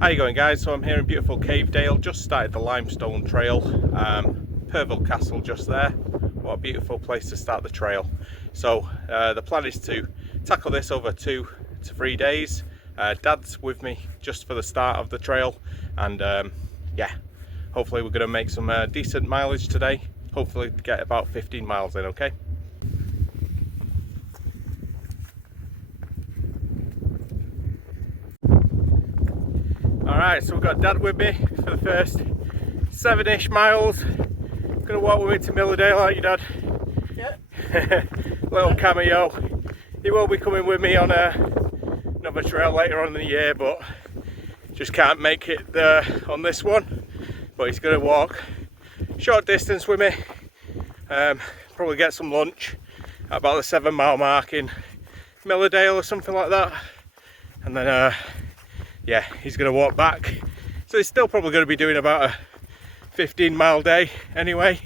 How you going, guys? So I'm here in beautiful Cavedale, just started the Limestone Trail. Purville Castle just there. What a beautiful place to start the trail. So the plan is to tackle this over 2 to 3 days. Dad's with me just for the start of the trail, and yeah, hopefully we're going to make some decent mileage today. Hopefully get about 15 miles in, okay? Alright, so we've got Dad with me for the first 7-ish miles. Gonna walk with me to Millardale, aren't you, Dad? Yeah. Little cameo. He will be coming with me on another trail later on in the year, but just can't make it on this one. But he's gonna walk short distance with me. Probably get some lunch at about the 7-mile mark in Millardale or something like that. And then yeah, he's going to walk back, so he's still probably going to be doing about a 15-mile day anyway,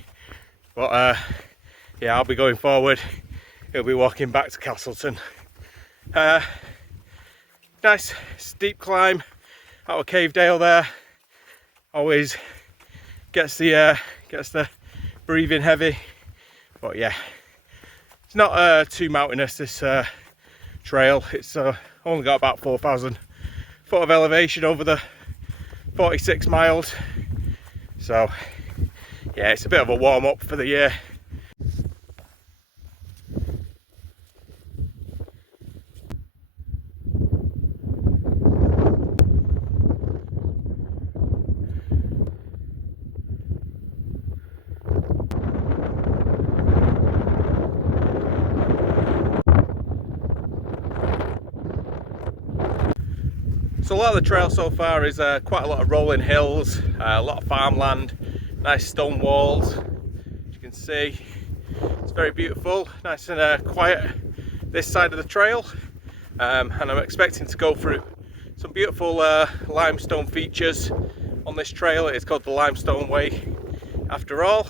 but yeah, I'll be going forward, he'll be walking back to Castleton. Nice steep climb out of Cavedale there, always gets the breathing heavy, but yeah, it's not too mountainous, this trail. It's only got about 4,000 foot of elevation over the 46 miles, so yeah, it's a bit of a warm up for the year. So a lot of the trail so far is quite a lot of rolling hills, a lot of farmland, nice stone walls. As you can see, it's very beautiful, nice and quiet this side of the trail, and I'm expecting to go through some beautiful limestone features on this trail. It's called the Limestone Way after all.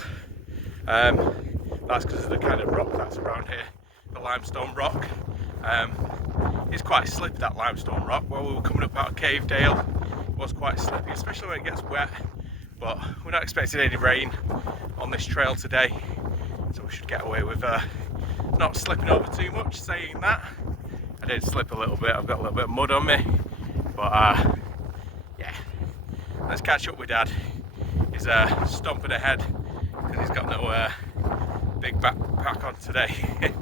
That's because of the kind of rock that's around here, the limestone rock. It's quite slippy, that limestone rock. While we were coming up out of Cavedale, it was quite slippy, especially when it gets wet, but we're not expecting any rain on this trail today, so we should get away with not slipping over too much. Saying that, I did slip a little bit, I've got a little bit of mud on me, but yeah, let's catch up with Dad. He's stomping ahead because he's got no big backpack on today.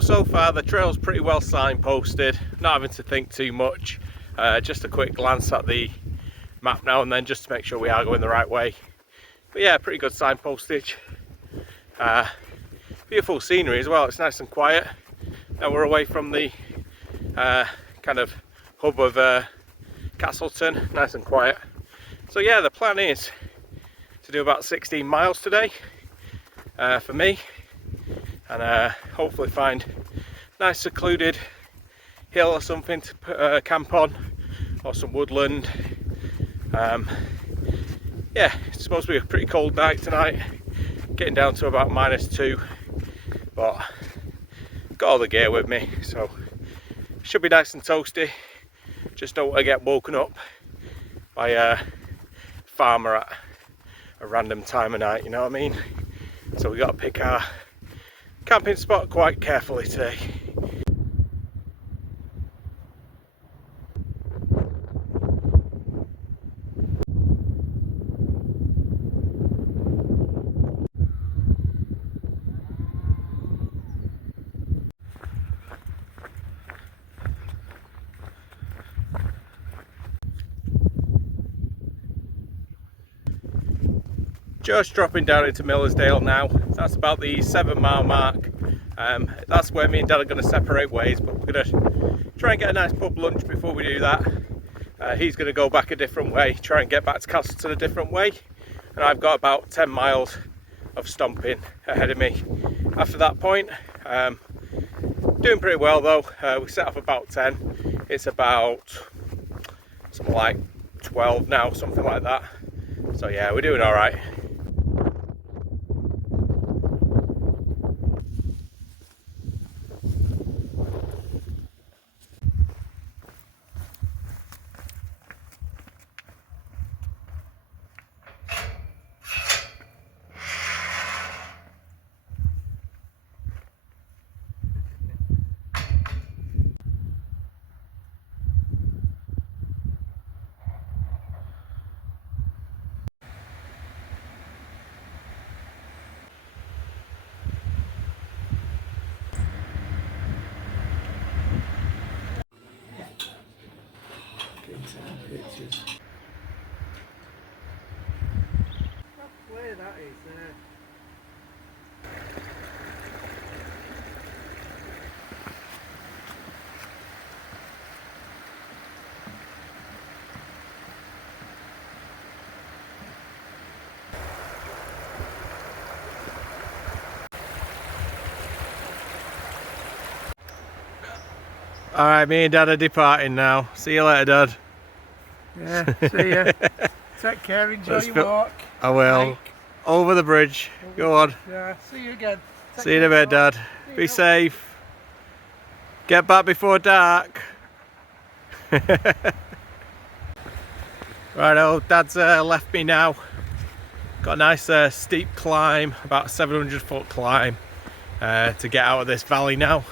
So far the trail's pretty well signposted, not having to think too much, just a quick glance at the map now and then just to make sure we are going the right way. But yeah, pretty good signpostage. Beautiful scenery as well, it's nice and quiet. Now we're away from the kind of hub of Castleton, nice and quiet. So yeah, the plan is to do about 16 miles today for me, and hopefully find a nice secluded hill or something to camp on, or some woodland. Yeah, it's supposed to be a pretty cold night tonight, getting down to about -2, but got all the gear with me, so it should be nice and toasty. Just don't want to get woken up by a farmer at a random time of night, you know what I mean? So we got to pick our camping spot quite carefully today. Just dropping down into Millardale now. That's about the 7-mile mark That's where me and Dad are going to separate ways, but we're going to try and get a nice pub lunch before we do that. He's going to go back a different way, try and get back to Castleton a different way, and I've got about 10 miles of stomping ahead of me. After that point, doing pretty well though. We set off about 10. It's about something like 12 now, something like that. So yeah, we're doing all right. Where that is there. Alright, me and Dad are departing now. See you later, Dad. Yeah, see ya. Take care, enjoy your walk. I will. Hike. Over the bridge. Go on. Yeah, see you again. See you in a bit, Dad. Be safe. Get back before dark. Right, Dad's left me now. Got a nice steep climb, about a 700-foot climb to get out of this valley now.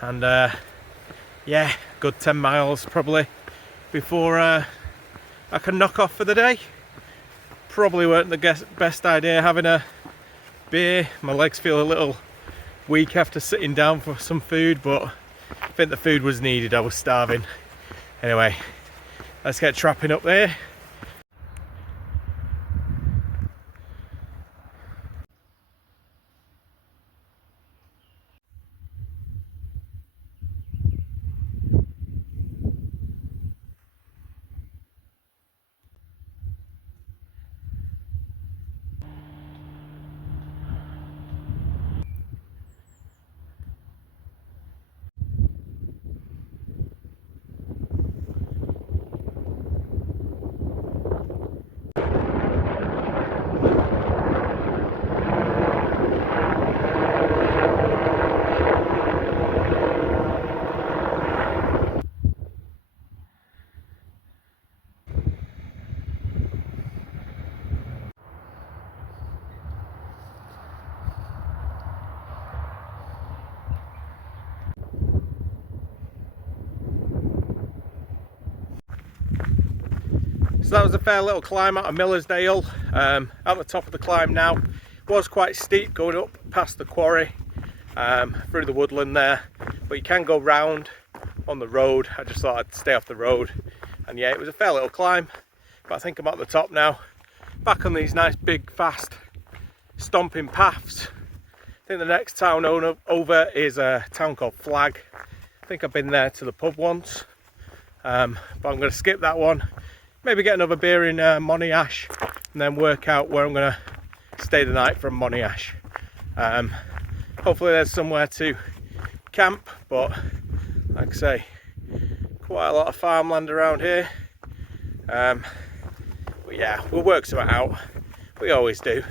And yeah, good 10 miles probably before I can knock off for the day. Probably weren't the best idea having a beer. My legs feel a little weak after sitting down for some food, but I think the food was needed. I was starving. Anyway, let's get trapping up there. So that was a fair little climb out of Millersdale. At the top of the climb now. It was quite steep going up past the quarry, through the woodland there, but you can go round on the road. I just thought I'd stay off the road, and yeah, it was a fair little climb, but I think I'm at the top now, back on these nice big fast stomping paths. I think the next town over is a town called Flag. I think I've been there to the pub once, but I'm going to skip that one. Maybe get another beer in Monash and then work out where I'm going to stay the night from Monash. Hopefully there's somewhere to camp, but like I say, quite a lot of farmland around here. But yeah, we'll work something out. We always do.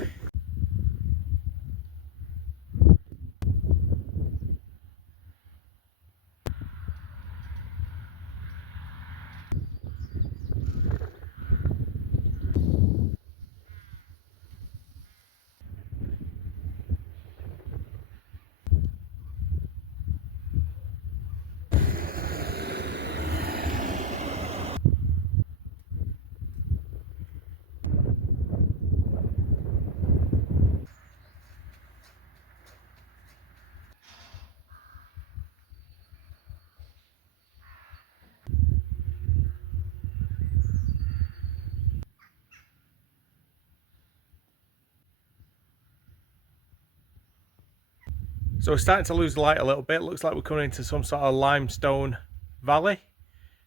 So we're starting to lose light a little bit. Looks like we're coming into some sort of limestone valley.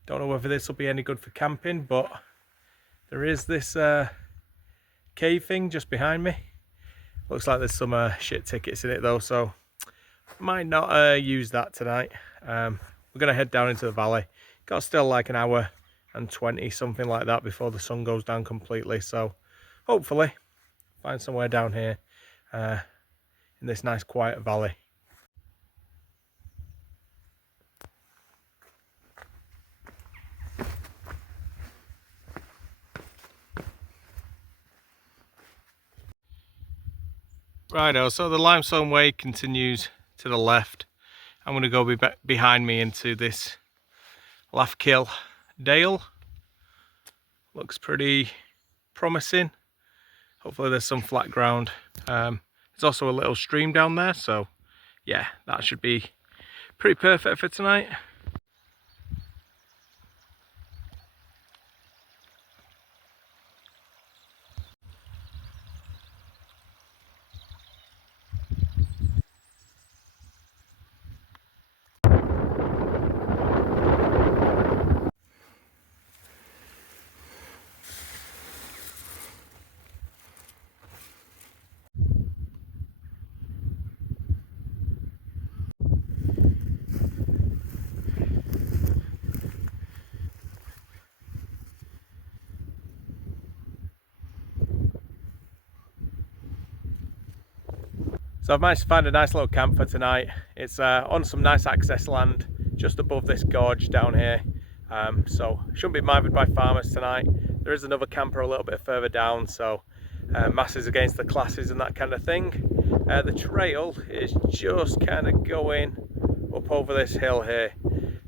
Don't know whether this will be any good for camping, but there is this cave thing just behind me. Looks like there's some shit tickets in it though, so might not use that tonight. We're gonna head down into the valley. Got still like an hour and 20, something like that, before the sun goes down completely. So hopefully find somewhere down here in this nice quiet valley. Righto, so the Limestone Way continues to the left. I'm going to go behind me into this Laffkill Dale. Looks pretty promising. Hopefully there's some flat ground. There's also a little stream down there, so yeah, that should be pretty perfect for tonight. So I've managed to find a nice little camp for tonight. It's on some nice access land just above this gorge down here. So shouldn't be minded by farmers tonight. There is another camper a little bit further down, so masses against the classes and that kind of thing. The trail is just kind of going up over this hill here.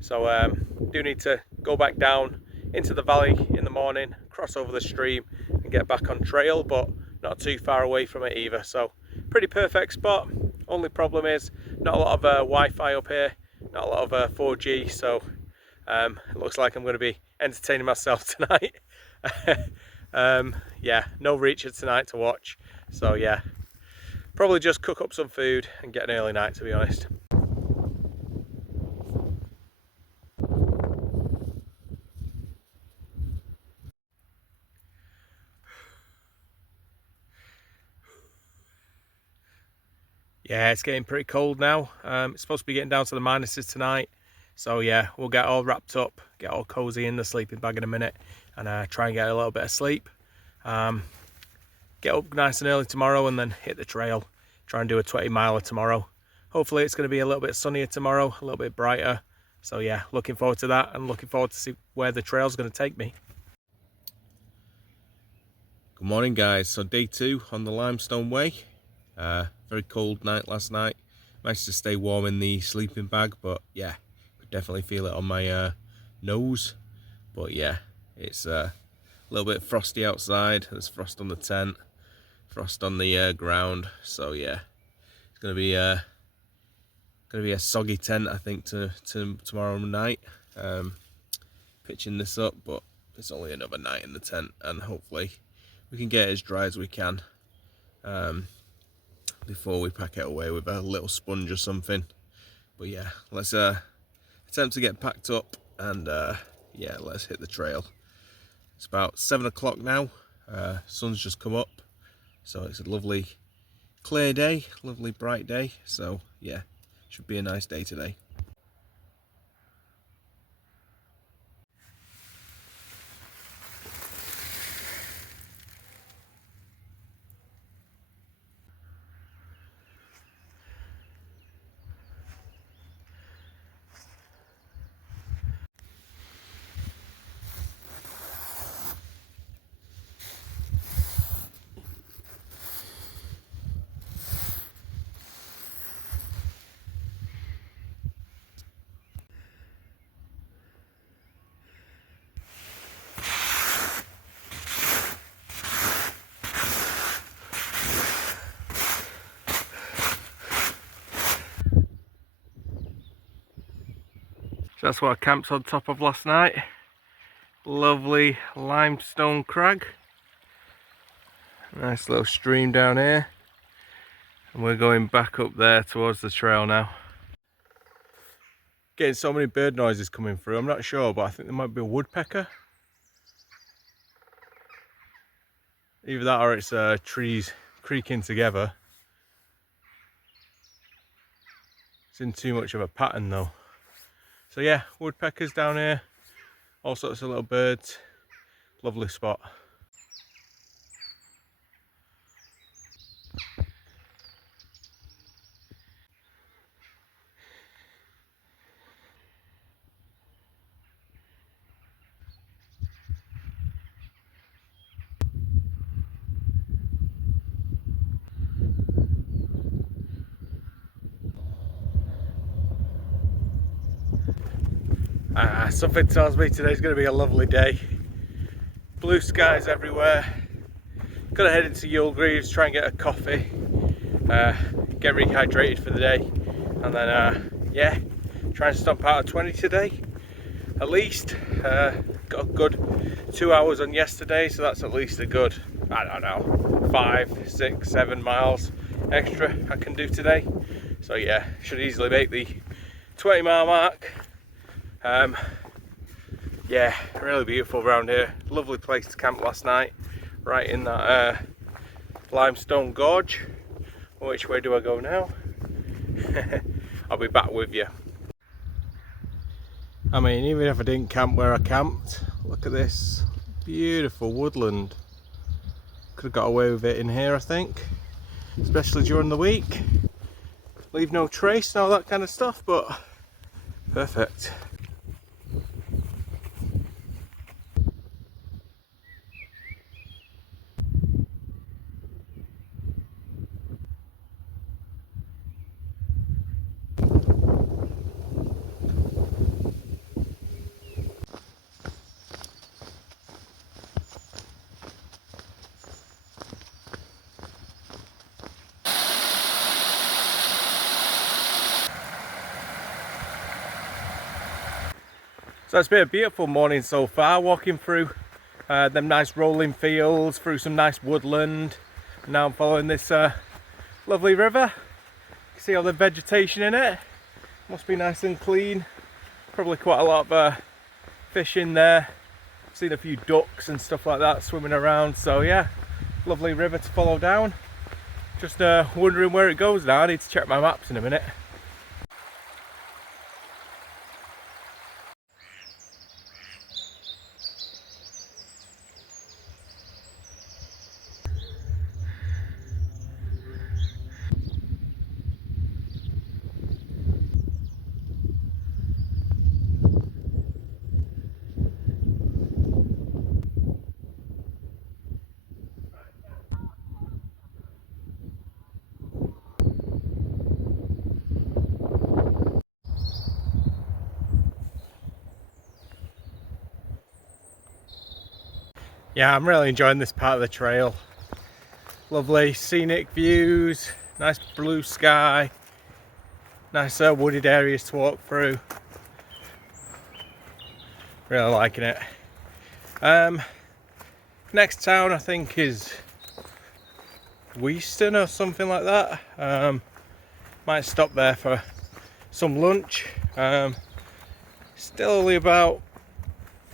So do need to go back down into the valley in the morning, cross over the stream and get back on trail, but not too far away from it either. So pretty perfect spot. Only problem is not a lot of Wi-Fi up here, not a lot of 4G, so it looks like I'm going to be entertaining myself tonight. Yeah, no Reacher tonight to watch, so yeah, probably just cook up some food and get an early night, to be honest. Yeah, it's getting pretty cold now. It's supposed to be getting down to the minuses tonight. So yeah, we'll get all wrapped up, get all cozy in the sleeping bag in a minute, and try and get a little bit of sleep. Get up nice and early tomorrow and then hit the trail. Try and do a 20-miler tomorrow. Hopefully it's going to be a little bit sunnier tomorrow, a little bit brighter. So yeah, looking forward to that and looking forward to see where the trail's going to take me. Good morning guys, so day 2 on the Limestone Way. Very cold night last night. Managed to stay warm in the sleeping bag, but yeah, could definitely feel it on my nose. But yeah, it's a little bit frosty outside. There's frost on the tent, frost on the ground. So yeah, it's gonna be a soggy tent, I think, to tomorrow night. Pitching this up, but it's only another night in the tent, and hopefully we can get it as dry as we can. Before we pack it away with a little sponge or something. But yeah, let's attempt to get packed up and yeah, let's hit the trail. It's about 7 o'clock now. Sun's just come up, so it's a lovely clear day, lovely bright day. So yeah, should be a nice day today. So that's what I camped on top of last night. Lovely limestone crag. Nice little stream down here. And we're going back up there towards the trail now. Getting so many bird noises coming through, I'm not sure, but I think there might be a woodpecker. Either that or it's trees creaking together. It's in too much of a pattern though. So yeah, woodpeckers down here, all sorts of little birds. Lovely spot. Something tells me today's going to be a lovely day. Blue skies everywhere. Gonna head into Yulgreaves, try and get a coffee, get rehydrated for the day, and then yeah, try and stomp out a 20 today at least. Got a good 2 hours on yesterday, so that's at least a good, I don't know, 5, 6, 7 miles extra I can do today. So yeah, should easily make the 20 mile mark. Yeah, really beautiful around here. Lovely place to camp last night, right in that limestone gorge. Which way do I go now? I'll be back with you. I mean, even if I didn't camp where I camped, look at this beautiful woodland. Could have got away with it in here, I think, especially during the week. Leave no trace and all that kind of stuff, but perfect. So it's been a beautiful morning so far, walking through them nice rolling fields, through some nice woodland. Now I'm following this lovely river. You can see all the vegetation in it. Must be nice and clean. Probably quite a lot of fish in there. Seen a few ducks and stuff like that swimming around. So yeah, lovely river to follow down. Just wondering where it goes now. I need to check my maps in a minute. Yeah, I'm really enjoying this part of the trail. Lovely scenic views, nice blue sky, nice wooded areas to walk through. Really liking it. Next town I think is Weston or something like that. Might stop there for some lunch. Still only about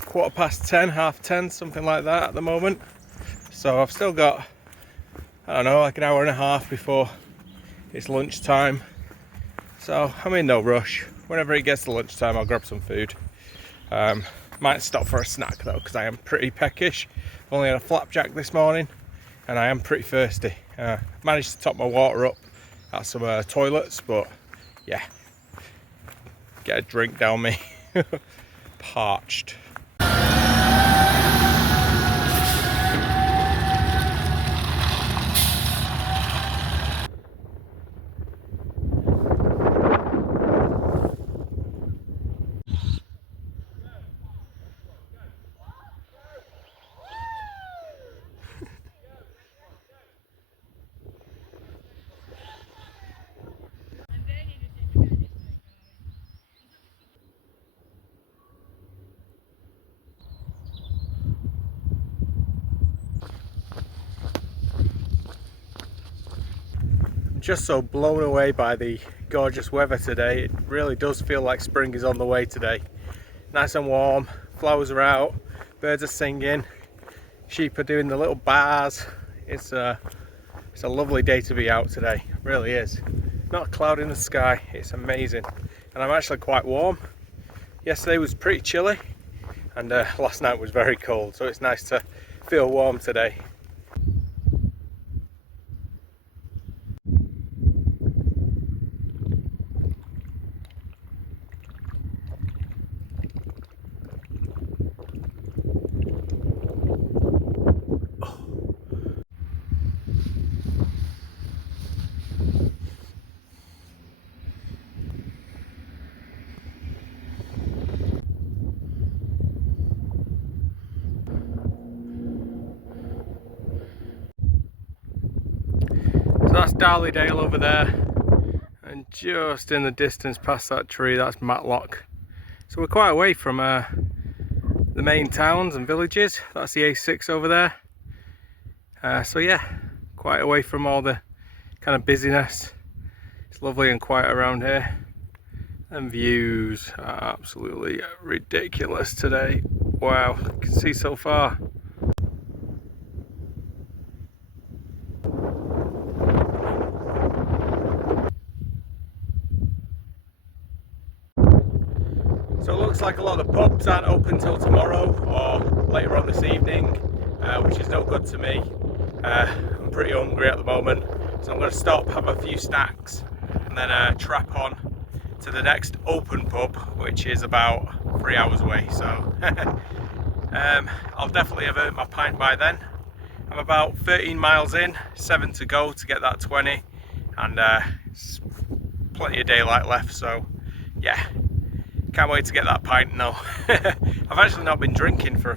10:15, 10:30, something like that at the moment. So I've still got, I don't know, like an hour and a half before it's lunchtime. So I'm in no rush. Whenever it gets to lunchtime, I'll grab some food. Might stop for a snack though, because I am pretty peckish. Only had a flapjack this morning, and I am pretty thirsty. Managed to top my water up at some toilets, but yeah, get a drink down me. Parched. just so blown away by the gorgeous weather today. It really does feel like spring is on the way today. Nice and warm, flowers are out, birds are singing, sheep are doing the little bars. It's a lovely day to be out today, it really is. Not a cloud in the sky, it's amazing. And I'm actually quite warm. Yesterday was pretty chilly and last night was very cold, so it's nice to feel warm today. So that's Darleydale over there, and just in the distance past that tree, that's Matlock. So we're quite away from the main towns and villages. That's the A6 over there. So yeah, quite away from all the kind of busyness. It's lovely and quiet around here, and views are absolutely ridiculous today. Wow, you can see so far. So it looks like a lot of the pubs aren't open till tomorrow or later on this evening, which is no good to me. I'm pretty hungry at the moment, so I'm going to stop, have a few snacks, and then trap on to the next open pub, which is about 3 hours away. So I'll definitely have earned my pint by then. I'm about 13 miles in, 7 to go to get that 20, and it's plenty of daylight left, so yeah. Can't wait to get that pint now. I've actually not been drinking for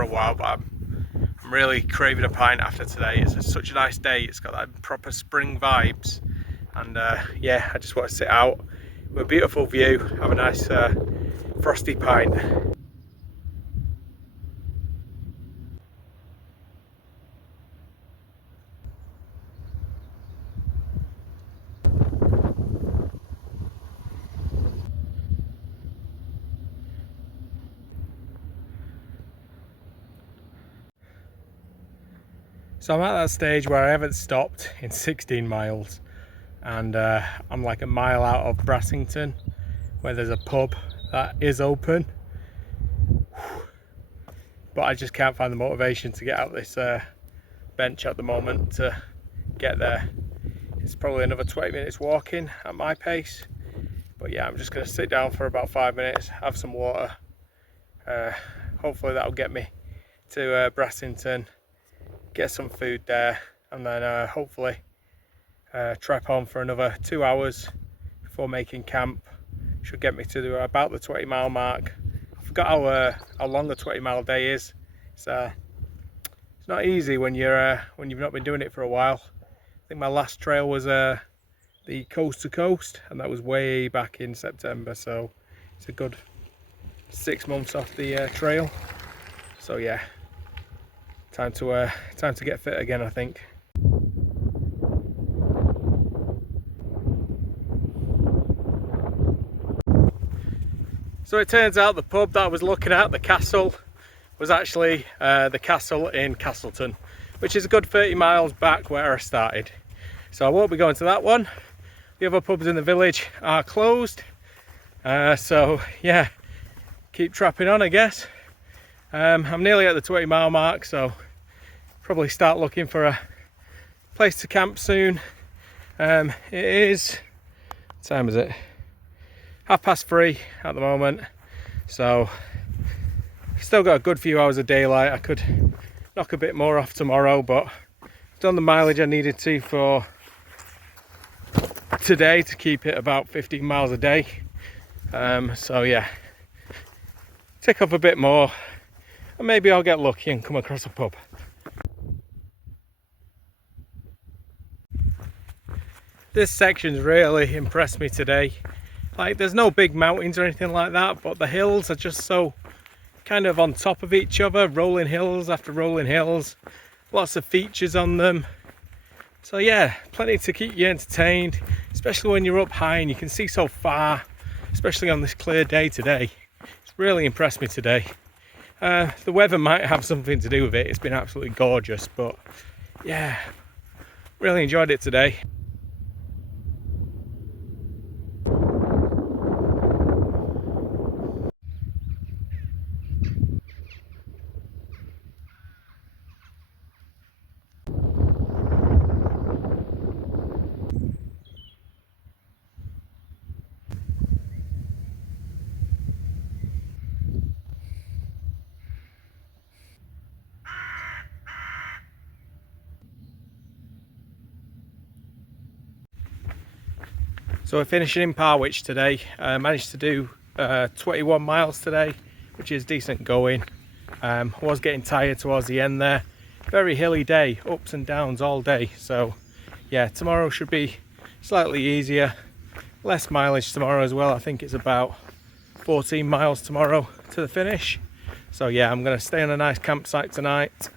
a while, but I'm really craving a pint after today. It's such a nice day. It's got that proper spring vibes, and yeah, I just want to sit out with a beautiful view, have a nice frosty pint. So I'm at that stage where I haven't stopped in 16 miles, and I'm like a mile out of Brassington, where there's a pub that is open, but I just can't find the motivation to get out this bench at the moment to get there. It's probably another 20 minutes walking at my pace, but yeah, I'm just going to sit down for about 5 minutes, have some water. Hopefully that'll get me to Brassington, get some food there, and then hopefully trap on for another 2 hours before making camp. Should get me to about the 20-mile mark. I forgot how long a 20-mile day is. It's not easy when you've not been doing it for a while. I think my last trail was the coast to coast, and that was way back in September, so it's a good 6 months off the trail. So yeah, time to get fit again, I think. So it turns out the pub that I was looking at, the castle, was actually the castle in Castleton, which is a good 30 miles back where I started. So I won't be going to that one. The other pubs in the village are closed. So yeah, keep trapping on, I guess. I'm nearly at the 20-mile mark, so probably start looking for a place to camp soon. It is, what time is it? 3:30 at the moment, so still got a good few hours of daylight. I could knock a bit more off tomorrow, but I've done the mileage I needed to for today to keep it about 15 miles a day. So yeah, tick up a bit more and maybe I'll get lucky and come across a pub. This section's really impressed me today. Like, there's no big mountains or anything like that, but the hills are just so kind of on top of each other, rolling hills after rolling hills, lots of features on them. So yeah, plenty to keep you entertained, especially when you're up high and you can see so far, especially on this clear day today. It's really impressed me today. The weather might have something to do with it. It's been absolutely gorgeous, but yeah, really enjoyed it today. So we're finishing in Parwich today. Managed to do 21 miles today, which is decent going. Was getting tired towards the end there. Very hilly day, ups and downs all day. So yeah, tomorrow should be slightly easier. Less mileage tomorrow as well. I think it's about 14 miles tomorrow to the finish. So yeah, I'm going to stay on a nice campsite tonight.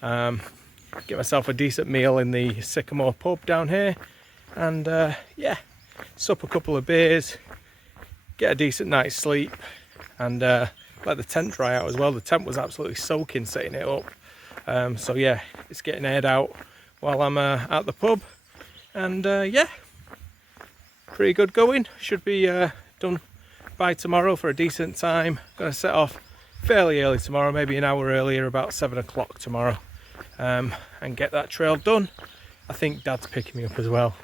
Get myself a decent meal in the Sycamore pub down here. And yeah, sup a couple of beers, get a decent night's sleep, and let the tent dry out as well. The tent was absolutely soaking setting it up. So yeah, it's getting aired out while I'm at the pub, and yeah, pretty good going. Should be done by tomorrow for a decent time. Gonna set off fairly early tomorrow, maybe an hour earlier, about 7 o'clock tomorrow, and get that trail done. I think Dad's picking me up as well,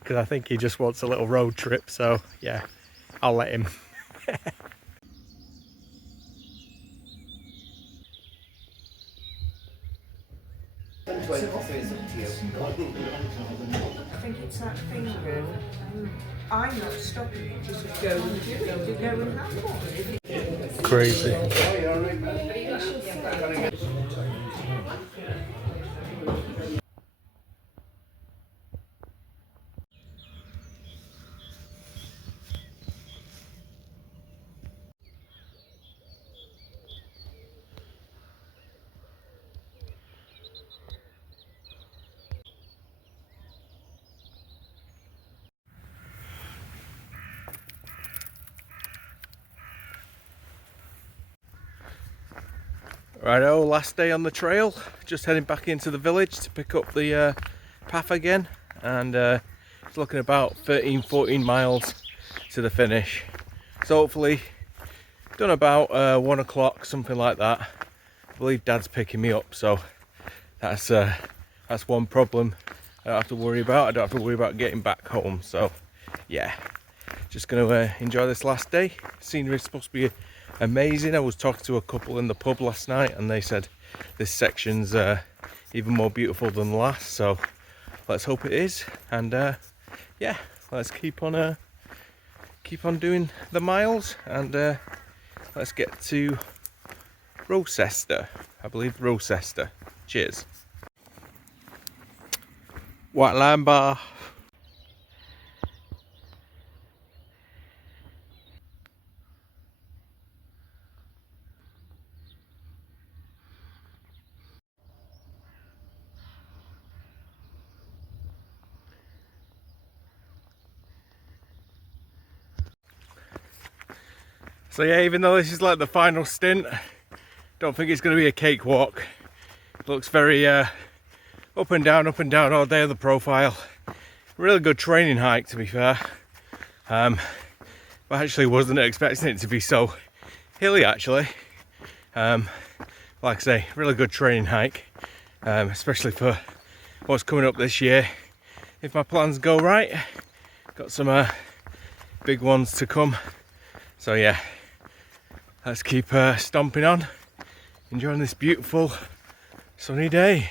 because I think he just wants a little road trip, so yeah, I'll let him. I think it's that thing of I'm not stopping it, just go and do it, to go and have one. Crazy. Righto, last day on the trail. Just heading back into the village to pick up the path again, and it's looking about 13-14 miles to the finish. So hopefully done about 1 o'clock, something like that. I believe Dad's picking me up, so that's one problem I don't have to worry about. I don't have to worry about getting back home. So yeah, just gonna enjoy this last day. Scenery is supposed to be amazing. I was talking to a couple in the pub last night, and they said this section's even more beautiful than the last. So let's hope it is. And yeah, let's keep on doing the miles, and let's get to Rocester. I believe Rocester. Cheers. White Line Bar. So yeah, even though this is like the final stint, don't think it's going to be a cakewalk. It looks very up and down all day on the profile. Really good training hike, to be fair. But I actually wasn't expecting it to be so hilly, actually. Like I say, really good training hike, especially for what's coming up this year. If my plans go right, got some big ones to come. So yeah, let's keep stomping on, enjoying this beautiful sunny day.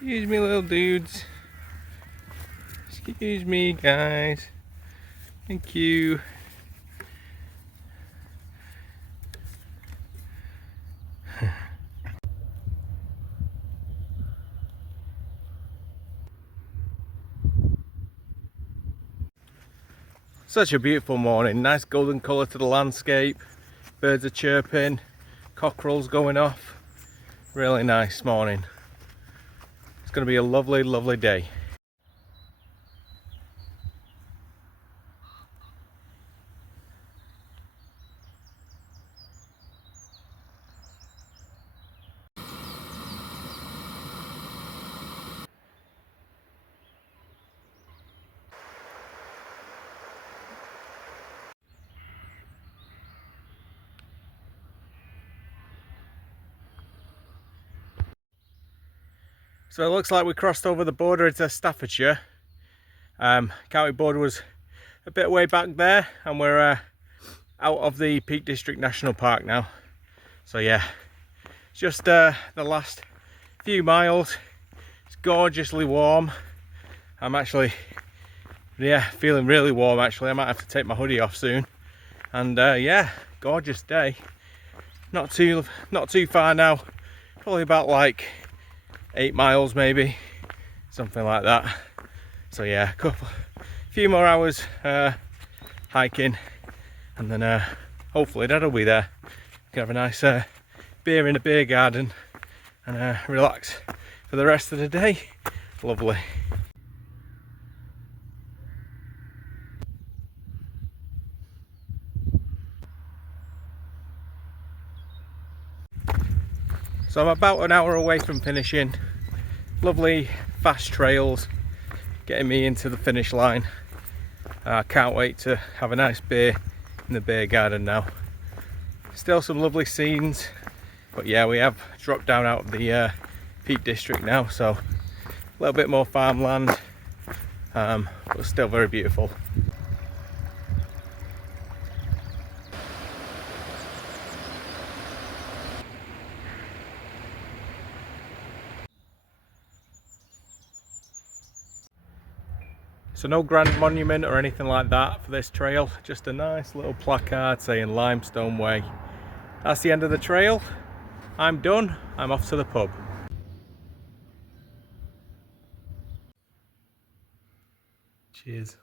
Excuse me, little dudes. Excuse me, guys. Thank you. Such a beautiful morning, nice golden colour to the landscape, birds are chirping, cockerels going off, really nice morning. It's going to be a lovely, lovely day. So it looks like we crossed over the border into Staffordshire. County border was a bit way back there, and we're out of the Peak District National Park now. So yeah, just the last few miles. It's gorgeously warm. I'm actually, yeah, feeling really warm actually. I might have to take my hoodie off soon. And yeah, gorgeous day. Not too far now. Probably about like 8 miles maybe, something like that. So yeah, few more hours hiking, and then hopefully Dad'll be there. We can have a nice beer in a beer garden and relax for the rest of the day. Lovely. So I'm about an hour away from finishing. Lovely fast trails getting me into the finish line. I can't wait to have a nice beer in the beer garden now. Still some lovely scenes, but yeah, we have dropped down out of the Peak District now, so a little bit more farmland, but still very beautiful. So no grand monument or anything like that for this trail, just a nice little placard saying Limestone Way. That's the end of the trail. I'm done, I'm off to the pub. Cheers.